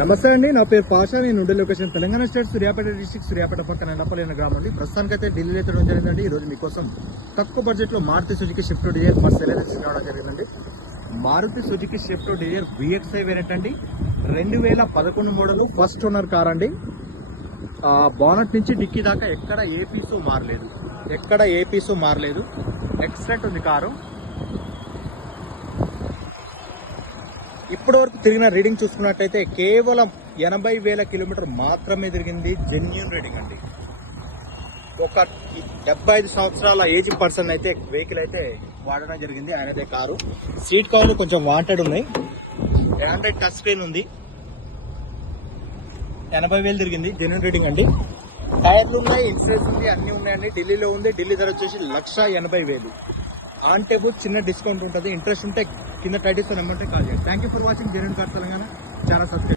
నమస్తే అండి, నా పేరు పాషా. నేను ఉండే location Telangana state Suryapet district, Suryapet పక్కన ఎండపల్లి అనే గ్రామం అండి. ప్రస్తుతానికైతే ఢిల్లీలో అయితే జరిగిందండి. ఈ రోజు మీకోసం తక్కువ బడ్జెట్ లో మారుతి సుజుకి స్విఫ్ట్ డిజైర్ మా సెలెక్ట్ తీసుకురావడం జరిగిందండి. Maruti Suzuki Swift Dzire VXI variant అండి. 2011 మోడల్, ఫస్ట్ ఓనర్ కార్ అండి. బానట్ నుంచి డిక్కీ దాకా ఎక్కడ ఏ పీసు మారలేదు. ఎక్సలెంట్ ఉంది కారు. ఇప్పటి వరకు తిరిగిన రీడింగ్ చూసుకున్నట్టయితే కేవలం 80,000 కిలోమీటర్ మాత్రమే తిరిగింది. జెన్యూన్ రీడింగ్ అండి. ఒక 75 సంవత్సరాల ఏజ్ పర్సన్ అయితే వెహికల్ అయితే వాడడం జరిగింది. ఆయనదే కారు. సీట్ కవర్లు కొంచెం వాంటెడ్ ఉన్నాయి. ఆండ్రాయిడ్ టచ్ స్క్రీన్ ఉంది. 80,000 తిరిగింది. జెన్యూన్ రీడింగ్ అండి. టైర్లు ఉన్నాయి, ఇన్సూరెన్స్ ఉంది, అన్ని ఉన్నాయండి. ఢిల్లీలో ఉంది. ఢిల్లీ ధర వచ్చేసి 1,80,000. ఆన్ టేబుల్ చిన్న డిస్కౌంట్ ఉంటుంది. ఇంట్రెస్ట్ ఉంటే కింద టైటిల్స్ నెంబర్ కాల్ చేయండి. Thank you for watching genuine car Telangana channel. Subscribe.